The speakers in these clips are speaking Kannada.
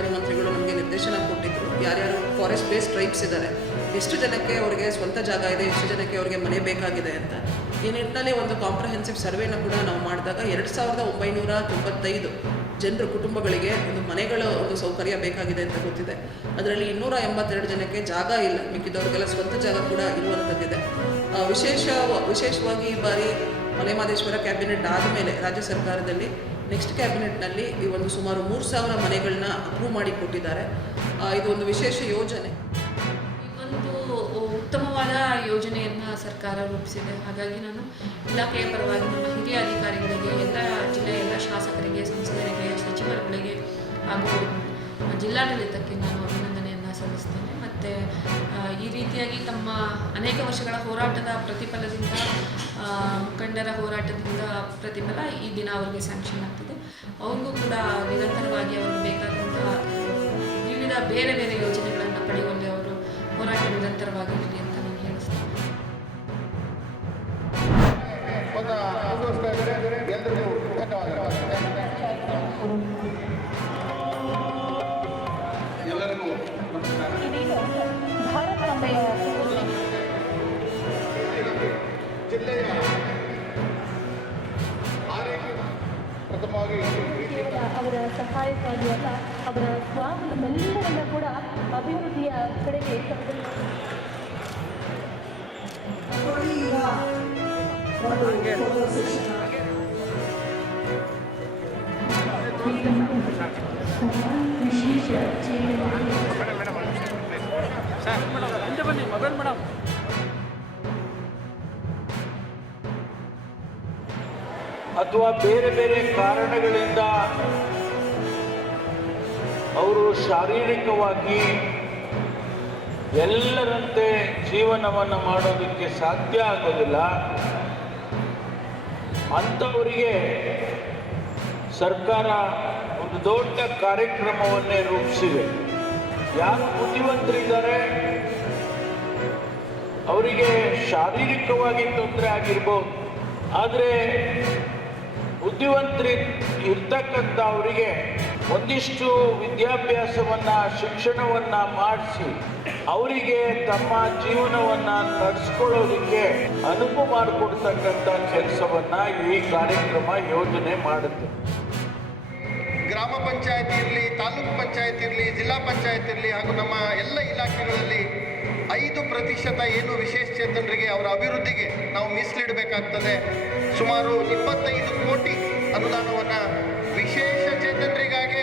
ಉಸ್ತುವಾರಿ ಮಂತ್ರಿಗಳು ನಮಗೆ ನಿರ್ದೇಶನ ಕೊಟ್ಟಿದ್ದರು. ಯಾರ್ಯಾರು ಫಾರೆಸ್ಟ್ ಬೇಸ್ ಟ್ರೈಬ್ಸ್ ಇದ್ದಾರೆ, ಎಷ್ಟು ಜನಕ್ಕೆ ಅವರಿಗೆ ಸ್ವಂತ ಜಾಗ ಇದೆ, ಎಷ್ಟು ಜನಕ್ಕೆ ಅವರಿಗೆ ಮನೆ ಬೇಕಾಗಿದೆ ಅಂತ ಈ ನಿಟ್ಟಿನಲ್ಲಿ ಒಂದು ಕಾಂಪ್ರಹೆನ್ಸಿವ್ ಸರ್ವೆನ ಕೂಡ ನಾವು ಮಾಡಿದಾಗ 2995 ಜನರು ಕುಟುಂಬಗಳಿಗೆ ಒಂದು ಮನೆಗಳ ಒಂದು ಸೌಕರ್ಯ ಬೇಕಾಗಿದೆ ಅಂತ ಗೊತ್ತಿದೆ. ಅದರಲ್ಲಿ 282 ಜನಕ್ಕೆ ಜಾಗ ಇಲ್ಲ, ಮಿಕ್ಕಿದವ್ರಿಗೆಲ್ಲ ಸ್ವಂತ ಜಾಗ ಕೂಡ ಇರುವಂಥದ್ದಿದೆ. ವಿಶೇಷವಾಗಿ ಈ ಬಾರಿ ಮಲೆಮಹದೇಶ್ವರ ಕ್ಯಾಬಿನೆಟ್ ಆದಮೇಲೆ ರಾಜ್ಯ ಸರ್ಕಾರದಲ್ಲಿ ನೆಕ್ಸ್ಟ್ ಕ್ಯಾಬಿನೆಟ್ನಲ್ಲಿ ಈ ಒಂದು ಸುಮಾರು 3000 ಮನೆಗಳನ್ನ ಅಪ್ರೂವ್ ಮಾಡಿ ಕೊಟ್ಟಿದ್ದಾರೆ. ಇದು ಒಂದು ವಿಶೇಷ ಯೋಜನೆ, ಒಂದು ಉತ್ತಮವಾದ ಯೋಜನೆಯನ್ನು ಸರ್ಕಾರ ರೂಪಿಸಿದೆ. ಹಾಗಾಗಿ ನಾನು ಇಲಾಖೆಯ ಪರವಾಗಿ ನಮ್ಮ ಹಿರಿಯ ಅಧಿಕಾರಿಗಳಿಗೆ, ಎಲ್ಲ ಜಿಲ್ಲೆಯ ಎಲ್ಲ ಶಾಸಕರಿಗೆ, ಸಂಸದರಿಗೆ, ಸಚಿವರುಗಳಿಗೆ ಹಾಗೂ ಜಿಲ್ಲಾಡಳಿತಕ್ಕೆ ನಾನು ಅಭಿನಂದನೆಯನ್ನು ಸಲ್ಲಿಸ್ತೇನೆ. ಮತ್ತು ಈ ರೀತಿಯಾಗಿ ತಮ್ಮ ಅನೇಕ ವರ್ಷಗಳ ಹೋರಾಟದ ಪ್ರತಿಫಲದಿಂದ, ಮುಖಂಡರ ಹೋರಾಟದಿಂದ ಪ್ರತಿಫಲ ಈ ದಿನ ಅವರಿಗೆ ಸ್ಯಾಂಕ್ಷನ್ ಆಗ್ತಿದೆ. ಅವ್ರಿಗೂ ಕೂಡ ನಿರಂತರವಾಗಿ ಅವ್ರಿಗೆ ಬೇಕಾದಂತಹ ವಿವಿಧ ಬೇರೆ ಬೇರೆ ಯೋಜನೆಗಳನ್ನು ಪಡೆಯುವಲ್ಲಿ ಅವರು ಹೋರಾಟ ನಿರಂತರವಾಗಿರಲಿ ಅಂತ ನಾನು ಹೇಳಿಸ್ತೇನೆ. ಜಿಲ್ಲೆಯ ಆರೋಗ್ಯ ಪ್ರಥಮವಾಗಿ ಅವರ ಸಹಾಯಕ್ಕಾಗಿ ಅಲ್ಲ, ಅವರ ಸ್ವಾವಲಂಬನೆಲ್ಲರನ್ನ ಕೂಡ ಅಭಿವೃದ್ಧಿಯ ಕಡೆಗೆ ಅಥವಾ ಬೇರೆ ಬೇರೆ ಕಾರಣಗಳಿಂದ ಅವರು ಶಾರೀರಿಕವಾಗಿ ಎಲ್ಲರಂತೆ ಜೀವನವನ್ನು ಮಾಡೋದಕ್ಕೆ ಸಾಧ್ಯ ಆಗೋದಿಲ್ಲ. ಅಂಥವರಿಗೆ ಸರ್ಕಾರ ಒಂದು ದೊಡ್ಡ ಕಾರ್ಯಕ್ರಮವನ್ನೇ ರೂಪಿಸಿದೆ. ಯಾರು ಬುದ್ಧಿವಂತರಿದ್ದಾರೆ ಅವರಿಗೆ ಶಾರೀರಿಕವಾಗಿ ತೊಂದರೆ ಆಗಿರ್ಬೋದು, ಆದರೆ ಬುದ್ಧಿವಂತರಿ ಇರ್ತಕ್ಕಂಥ ಅವರಿಗೆ ಒಂದಿಷ್ಟು ವಿದ್ಯಾಭ್ಯಾಸವನ್ನು, ಶಿಕ್ಷಣವನ್ನು ಮಾಡಿಸಿ ಅವರಿಗೆ ತಮ್ಮ ಜೀವನವನ್ನು ನಡೆಸ್ಕೊಳ್ಳೋದಕ್ಕೆ ಅನುವು ಮಾಡಿಕೊಡ್ತಕ್ಕಂಥ ಕೆಲಸವನ್ನು ಈ ಕಾರ್ಯಕ್ರಮ ಯೋಜನೆ ಮಾಡುತ್ತೆ. ಗ್ರಾಮ ಪಂಚಾಯತಿ ಇರಲಿ, ತಾಲೂಕು ಪಂಚಾಯತಿ ಇರಲಿ, ಜಿಲ್ಲಾ ಪಂಚಾಯತ್ ಇರಲಿ ಹಾಗೂ ನಮ್ಮ ಎಲ್ಲ ಇಲಾಖೆಗಳಲ್ಲಿ 5% ಏನು ವಿಶೇಷ ಚೇತನರಿಗೆ ಅವರ ಅಭಿವೃದ್ಧಿಗೆ ನಾವು ಮೀಸಲಿಡಬೇಕಾಗ್ತದೆ. ಸುಮಾರು 25 ಕೋಟಿ ಅನುದಾನವನ್ನು ವಿಶೇಷ ಚೇತನರಿಗಾಗಿ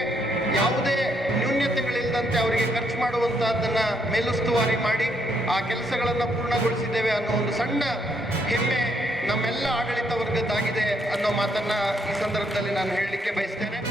ಯಾವುದೇ ನ್ಯೂನ್ಯತೆಗಳಿಲ್ಲದಂತೆ ಅವರಿಗೆ ಖರ್ಚು ಮಾಡುವಂತಹದ್ದನ್ನು ಮೇಲುಸ್ತುವಾರಿ ಮಾಡಿ ಆ ಕೆಲಸಗಳನ್ನು ಪೂರ್ಣಗೊಳಿಸಿದ್ದೇವೆ ಅನ್ನೋ ಒಂದು ಸಣ್ಣ ಹೆಮ್ಮೆ ನಮ್ಮೆಲ್ಲ ಆಡಳಿತ ವರ್ಗದ್ದಾಗಿದೆ ಅನ್ನೋ ಮಾತನ್ನು ಈ ಸಂದರ್ಭದಲ್ಲಿ ನಾನು ಹೇಳಲಿಕ್ಕೆ ಬಯಸ್ತೇನೆ.